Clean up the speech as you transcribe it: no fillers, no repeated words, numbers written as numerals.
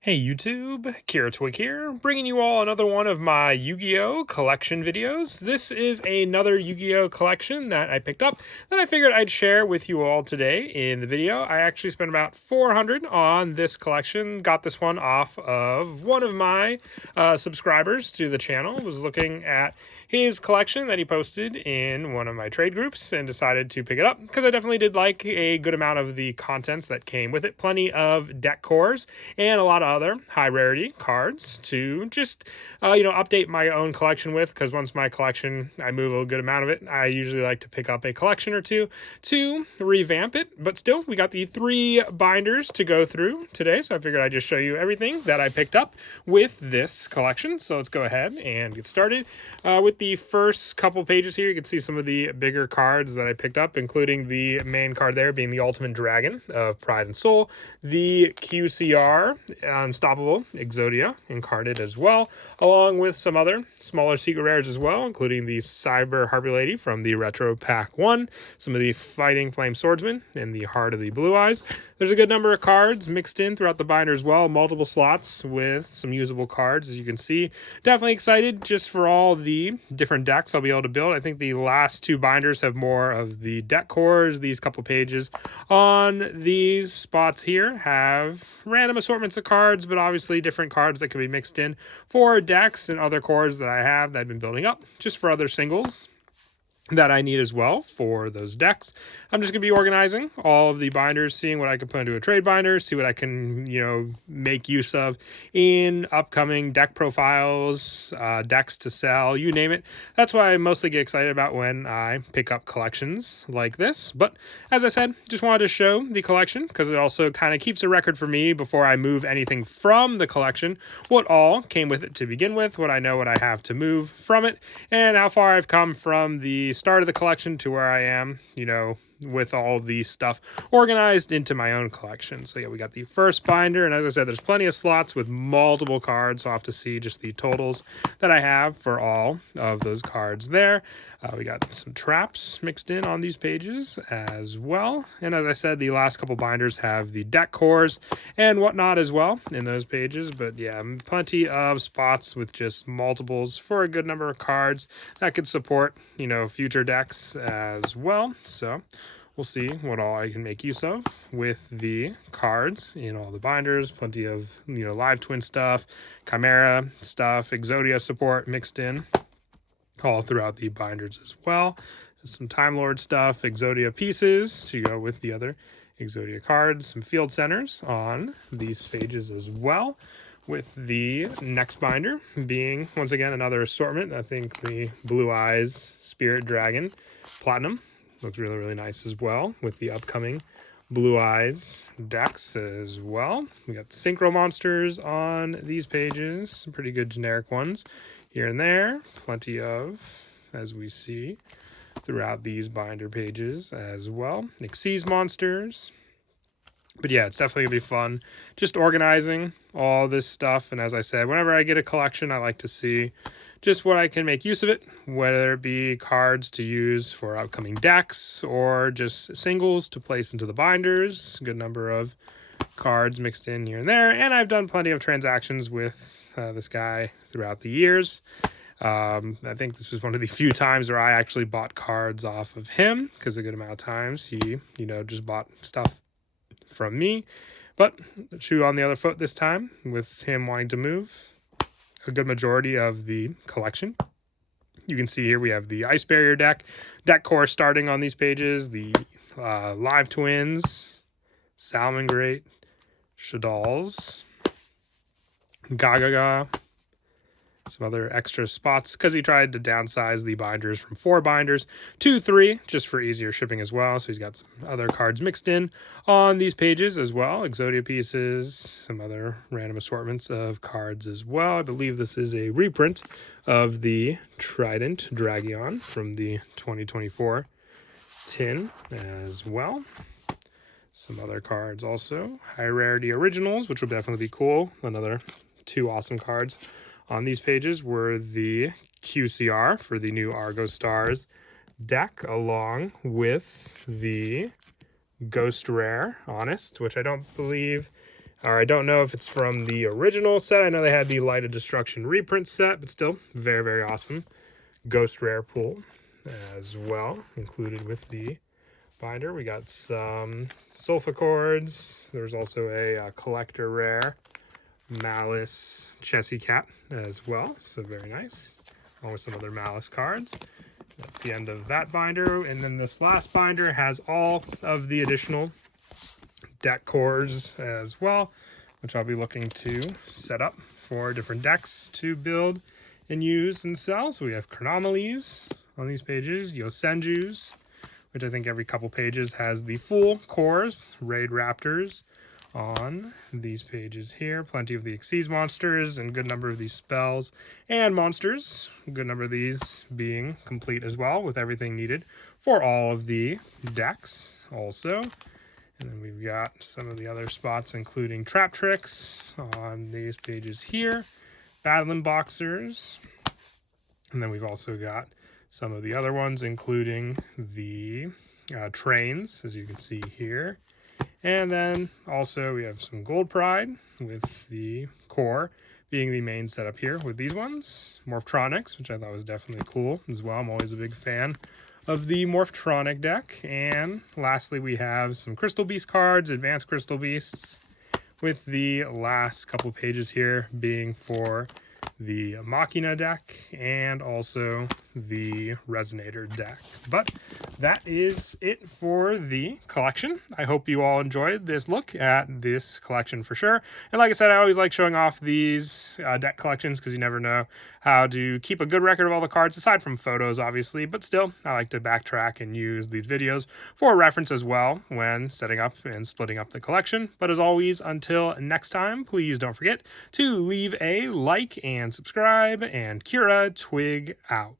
Hey YouTube, Kira Twig here, bringing you all another one of my Yu-Gi-Oh! Collection videos. This is another Yu-Gi-Oh! Collection that I picked up that I figured I'd share with you all today in the video. I actually spent about 400 on this collection, got this one off of one of my subscribers to the channel, was looking at his collection that he posted in one of my trade groups and decided to pick it up because I definitely did like a good amount of the contents that came with it. Plenty of deck cores and a lot of other high rarity cards to just update my own collection with, because once my collection, I move a good amount of it, I usually like to pick up a collection or two to revamp it. But still, we got the 3 binders to go through today, so I figured I'd just show you everything that I picked up with this collection. So let's go ahead and get started with the first couple pages here. You can see some of the bigger cards that I picked up, including the main card there being the Ultimate Dragon of Pride and Soul, the QCR Unstoppable Yugioh incarnate as well, along with some other smaller secret rares as well, including the Cyber Harpy Lady from the Retro Pack 1, some of the Fighting Flame Swordsman, and the Heart of the Blue Eyes. There's a good number of cards mixed in throughout the binder as well, multiple slots with some usable cards, as you can see. Definitely excited just for all the different decks I'll be able to build. I think the last 2 binders have more of the deck cores. These couple pages on these spots here have random assortments of cards, but obviously different cards that can be mixed in for decks and other cores that I have that I've been building up just for other singles that I need as well for those decks. I'm just going to be organizing all of the binders, seeing what I can put into a trade binder, see what I can, make use of in upcoming deck profiles, decks to sell, you name it. That's why I mostly get excited about when I pick up collections like this. But as I said, just wanted to show the collection because it also kind of keeps a record for me before I move anything from the collection, what all came with it to begin with, what I know what I have to move from it, and how far I've come from the start of the collection to where I am, with all the stuff organized into my own collection. So yeah, we got the first binder, and as I said, there's plenty of slots with multiple cards, so I'll have to see just the totals that I have for all of those cards there. We got some traps mixed in on these pages as well, and as I said, the last couple binders have the deck cores and whatnot as well in those pages. But yeah, plenty of spots with just multiples for a good number of cards that could support future decks as well. So we'll see what all I can make use of with the cards in all the binders. Plenty of live twin stuff, Chimera stuff, Yugioh support mixed in all throughout the binders as well. Some Time Lord stuff, Yugioh pieces to go with the other Yugioh cards, some field centers on these pages as well, with the next binder being, once again, another assortment. I think the Blue Eyes Spirit Dragon Platinum looks really, really nice as well, with the upcoming Blue Eyes decks as well. We got Synchro Monsters on these pages, some pretty good generic ones here and there. Plenty of, as we see throughout these binder pages as well. Xyz Monsters. But yeah, it's definitely going to be fun just organizing all this stuff. And as I said, whenever I get a collection, I like to see just what I can make use of it, whether it be cards to use for upcoming decks or just singles to place into the binders. A good number of cards mixed in here and there. And I've done plenty of transactions with this guy throughout the years. I think this was one of the few times where I actually bought cards off of him, because a good amount of times he, just bought stuff from me. But shoe on the other foot this time, with him wanting to move a good majority of the collection. You can see here we have the Ice Barrier deck core starting on these pages, the Live Twins, Salmon Great, Shadalls, Gagaga, some other extra spots because he tried to downsize the binders from 4 binders to 3 just for easier shipping as well. So he's got some other cards mixed in on these pages as well. Yugioh pieces, some other random assortments of cards as well. I believe this is a reprint of the Trident Dragon from the 2024 tin as well. Some other cards also. High rarity originals, which will definitely be cool. Another 2 awesome cards on these pages were the QCR for the new Argo Stars deck, along with the Ghost Rare Honest, which I don't believe Or I don't know if it's from the original set. I know they had the Light of Destruction reprint set, but still very, very awesome. Ghost Rare Pool as well, included with the binder. We got some Sulfa Chords. There's also a collector rare Malice Chessie Cat as well, so very nice. Along with some other Malice cards. That's the end of that binder, and then this last binder has all of the additional deck cores as well, which I'll be looking to set up for different decks to build and use and sell. So we have Chronomalies on these pages, Yosenjus, which I think every couple pages has the full cores, Raid Raptors on these pages here. Plenty of the Xyz monsters and a good number of these spells and monsters. A good number of these being complete as well with everything needed for all of the decks also. And then we've got some of the other spots, including Trap Tricks on these pages here, Battling Boxers, and then we've also got some of the other ones, including the trains, as you can see here. And then also we have some Gold Pride with the core being the main setup here with these ones. Morphtronics, which I thought was definitely cool as well. I'm always a big fan of the Morphtronic deck. And lastly, we have some Crystal Beast cards, Advanced Crystal Beasts, with the last couple of pages here being for the Machina deck and also the Resonator deck. But that is it for the collection. I hope you all enjoyed this look at this collection for sure. And like I said, I always like showing off these deck collections because you never know how to keep a good record of all the cards, aside from photos, obviously. But still, I like to backtrack and use these videos for reference as well when setting up and splitting up the collection. But as always, until next time, please don't forget to leave a like and subscribe, and Kira Twig out.